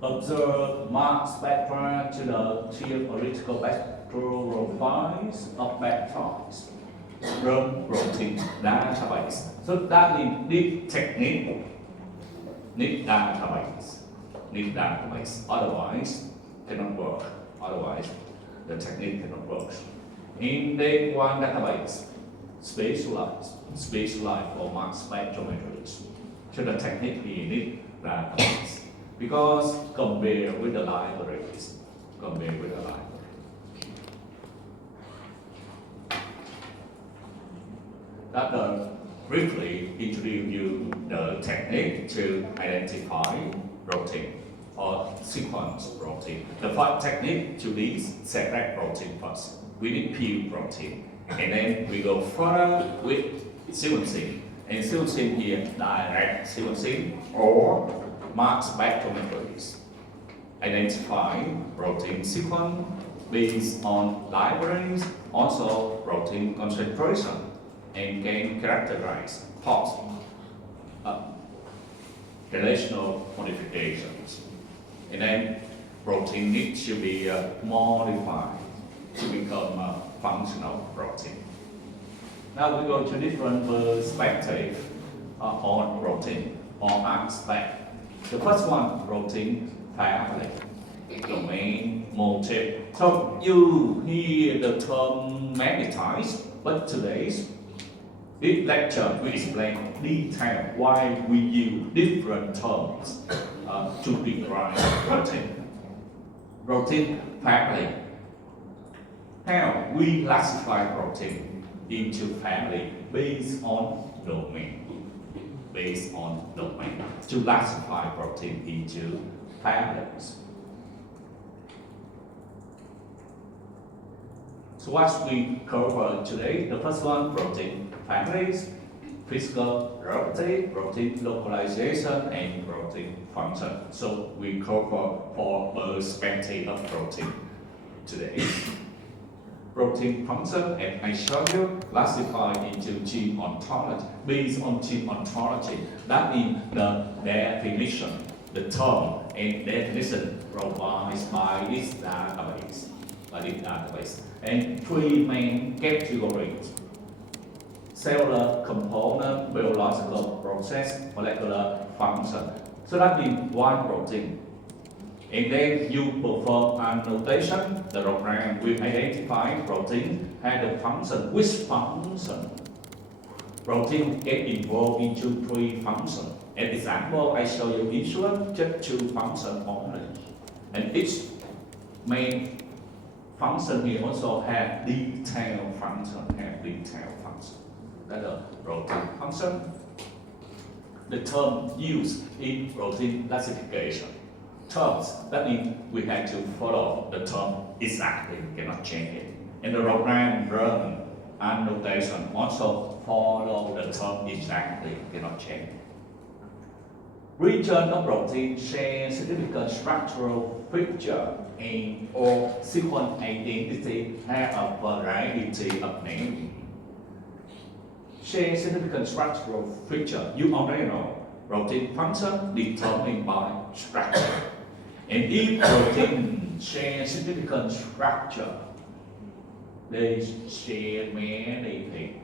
Observe mass spectra to the theoretical spectral profiles of vectors from protein database. So that means this technique need database. Otherwise, cannot work. Otherwise, the technique cannot work. In the one database, specialized for mass spectrometers. So the technique we need database. Because compare with the libraries. That briefly introduce you the technique to identify protein or sequence protein. The first technique to this separate protein first. We need pure protein. And then we go further with sequencing. And sequencing here, direct sequencing or mass spectrometers. Identify protein sequence based on libraries, also protein concentration, and can characterize post relational modifications. And then protein needs to be modified to become a functional protein. Now we go to different perspectives on protein or aspect. The first one, protein family, domain, motif. So you hear the term many times, but today's this lecture will explain detail why we use different terms to describe protein. Protein family. How we classify protein into family based on domain. To classify protein into families. So as we cover today, the first one, protein families, physical property, protein localization, and protein function. So we cover four perspectives of protein today. Protein function, and I showed you, classified into gene ontology. Based on gene ontology, that means the definition, the term and definition provided by this database. And three main categories: cellular component, biological process, molecular function. So that means one protein. And then you perform annotation. The program will identify protein and the function. Which function? Protein get involved into three functions. An example, I show you insulin, just two functions only. And each main function here also have detailed function. That's the protein function. The term used in protein classification. Terms, that means we have to follow the term exactly, cannot change it. And the program run annotation also follow the term exactly, cannot change it. Region of protein share significant structural feature and or sequence identity have a variety of names. Share significant structural feature, you already know. Protein function determined by structure. And if protein share significant structure, they share many things.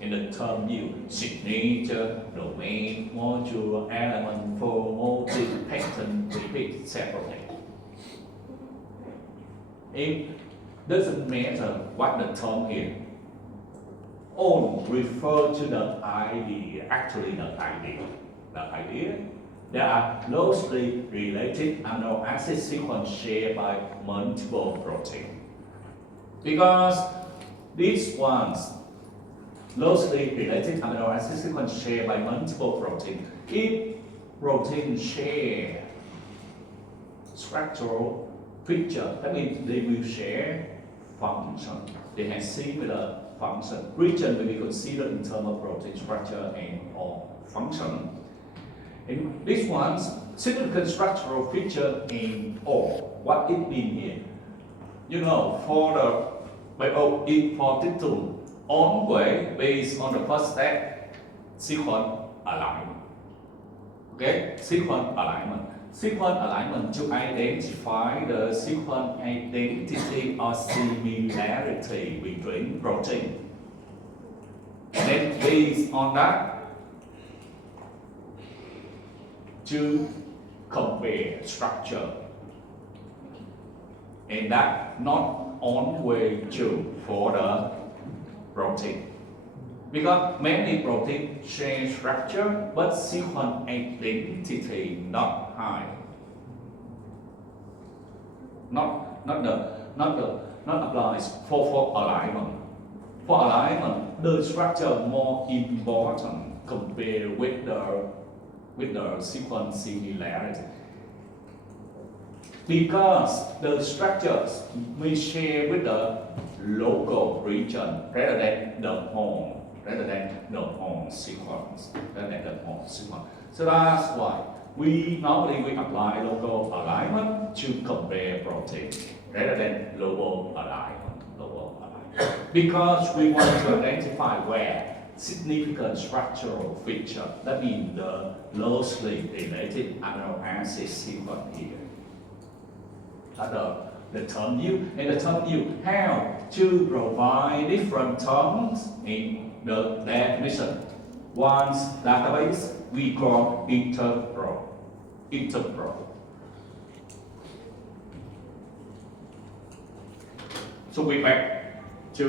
In the term used, signature, domain, module, element, form, motif, pattern, repeat separately. It doesn't matter what the term is. All refer to the idea, The idea, there are closely related amino acid sequence shared by multiple proteins. Because these ones, closely related amino acid sequence shared by multiple proteins, if proteins share structural feature, that means they will share function. They have similar function. Region will be considered in terms of protein structure and or function. And this one's significant structural feature in all. What it means here? You know, for the bioinformatics on way based on the first step, sequence align. Okay, sequence alignment. Sequence alignment to identify the sequence identity or similarity between protein. Then based on that, to compare structure. And that not only true for the protein. Because many proteins change structure, but sequence identity not high. Not applies for alignment. For alignment, the structure more important compared with the sequence similarity. Because the structures we share with the local region rather than the whole sequence. So that's why we normally apply local alignment to compare protein rather than global alignment. Because we want to identify where significant structural feature, that means the closely related amino acid sequence here. The term U, and the term U help to provide different terms in the definition. One's database we call interpro. So we back to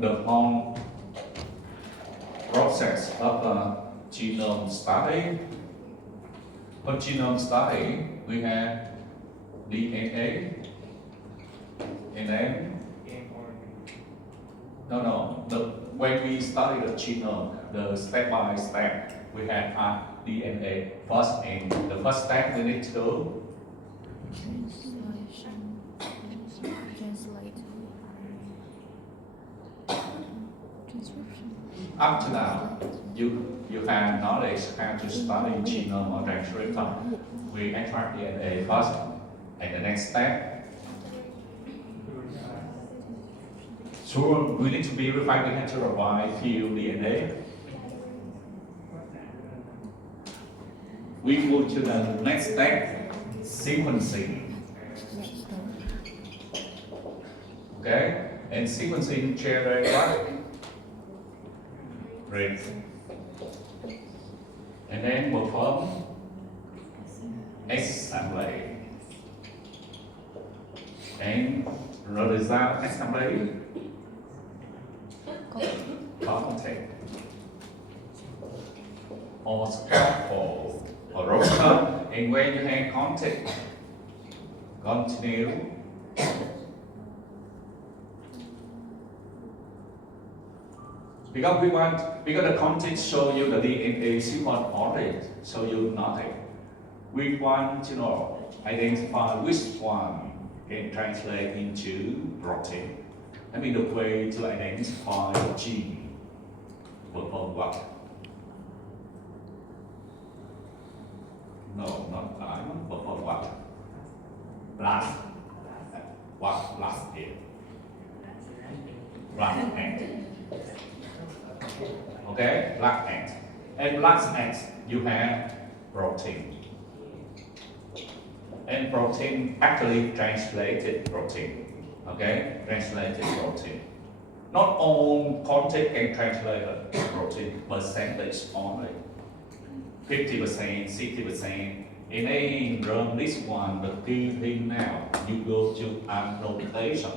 the whole process of genome study. For genome study, we have DNA, and then when we study the genome, the step by step, we have DNA first, and the first step we need to up to now, you have knowledge how to study genome or transcriptome. We extract DNA first, and the next step. So we need to verify we have to provide few DNA. We move to the next step, sequencing. Okay, and sequencing generate what? Great. And then perform assembly. And the result assembly content or scaffold or roster, and when you have content, continue. Because the content show you the DNA sequence only, show you nothing. We want to identify which one can translate into protein. I mean the way to identify the gene perform what? No, not alignment, perform what? Blast. What blast is? Blast end. Okay, blast end. And blast end, you have protein. And protein actually translated protein. Okay, translated protein. Not all content can translate protein, percentage only. 50%, 60%. And then run this one, the key thing now, you go to annotation.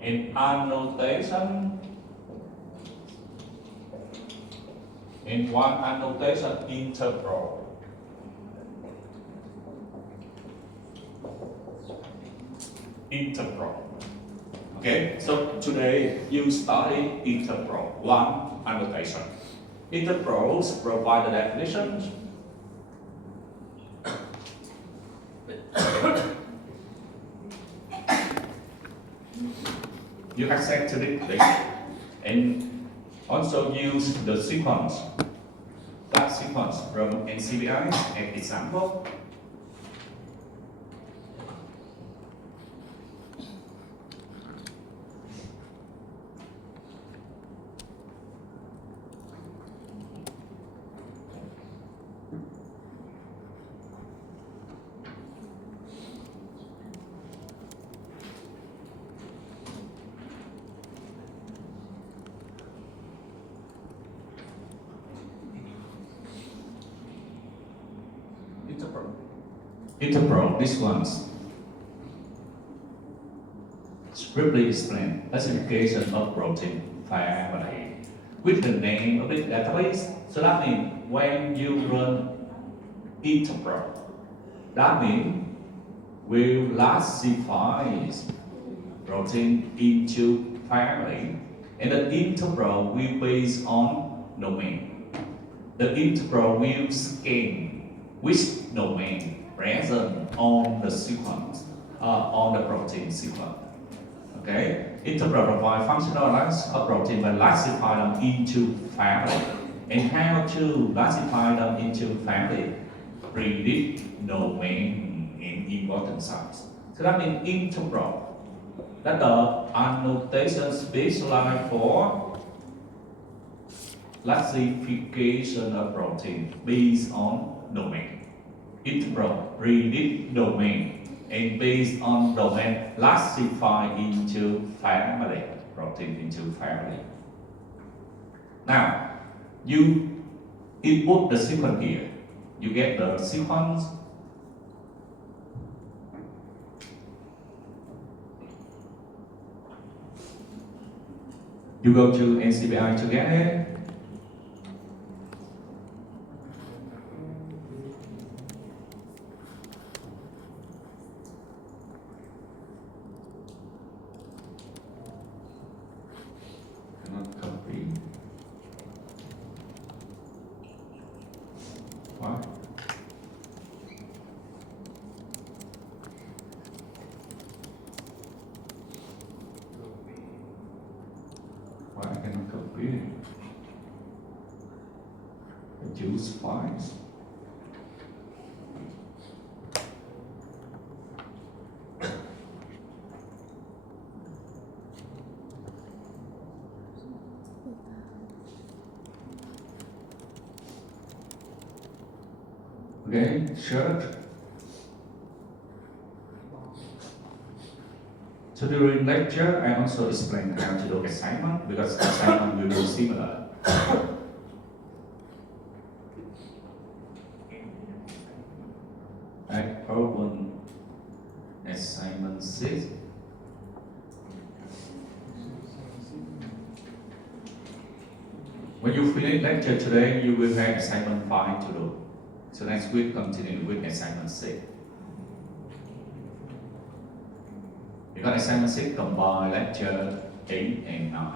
In annotation, in one annotation interval. Okay, so today you study interval, one annotation. Intervals provide the definitions. You access to this and also use the sequence. That sequence from NCBI as example. Interpro, this one's briefly explain classification of protein family with the name of the database. So that means when you run Interpro, that means will classify protein into family, and the interval will based on domain. The interval will scan which domain present on the sequence, on the protein sequence. Okay, interval provide functional analysis of protein by classify them into family. And how to classify them into family? Predict domain in important size. So that means interval. That's the annotation specialized for classification of protein based on domain. Interval predict domain, and based on domain classify into family, protein into family. Now, you input the sequence here. You get the sequence. You go to NCBI to get it. Cannot copy. Why? Why I cannot copy it? Choose files. Okay, search. So during lecture, I also explain how to do assignment because assignment will be similar. I open assignment 6. When you finish lecture today, you will have assignment 5 to do. So next week, continue with assignment 6. Because assignment 6 combine lecture 8 and 9.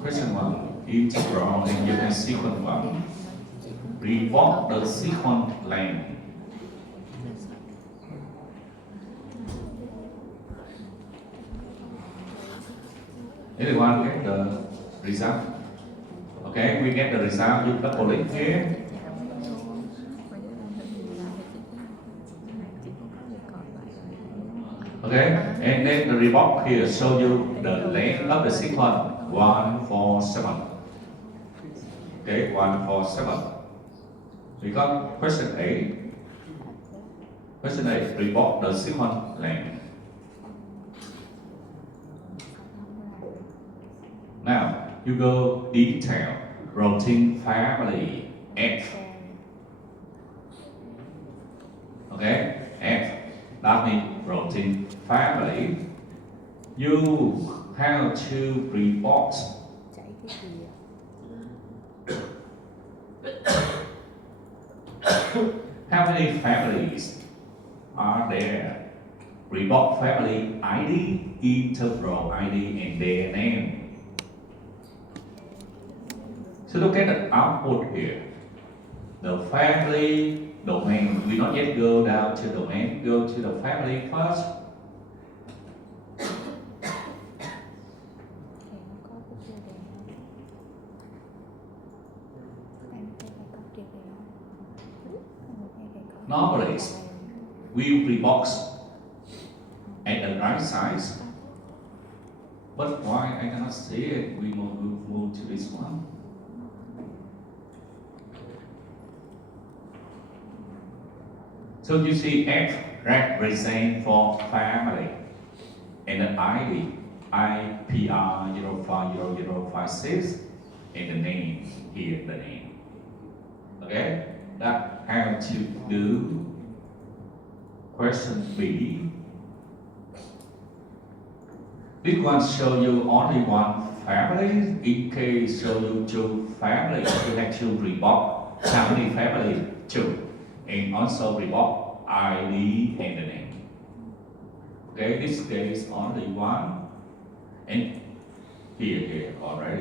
Question 1. Integral and you can sequence 1. Report the sequence length. Anyone get the result? Okay, we get the result. You double click here. Okay, and then the report here show you the length of the sequence 147. Okay, 147. We got question 8. Question 8, report the sequence length. Now, you go detail, protein family, F. Okay, F, that means protein family. You have to report how many families are there. Report family ID, interval ID, and their name. So look at the output here. The family domain. We not yet go down to domain. Go to the family first. Normally, we rebox at the right size. But why I cannot see it? We move to this one. So you see F represent for family and the ID IPR050056 and the name here the name. Okay, that how to do question B. This one show you only one family. In case show you two families, you have to report family two, and also report ID and the name. Okay, this case only one, and here already.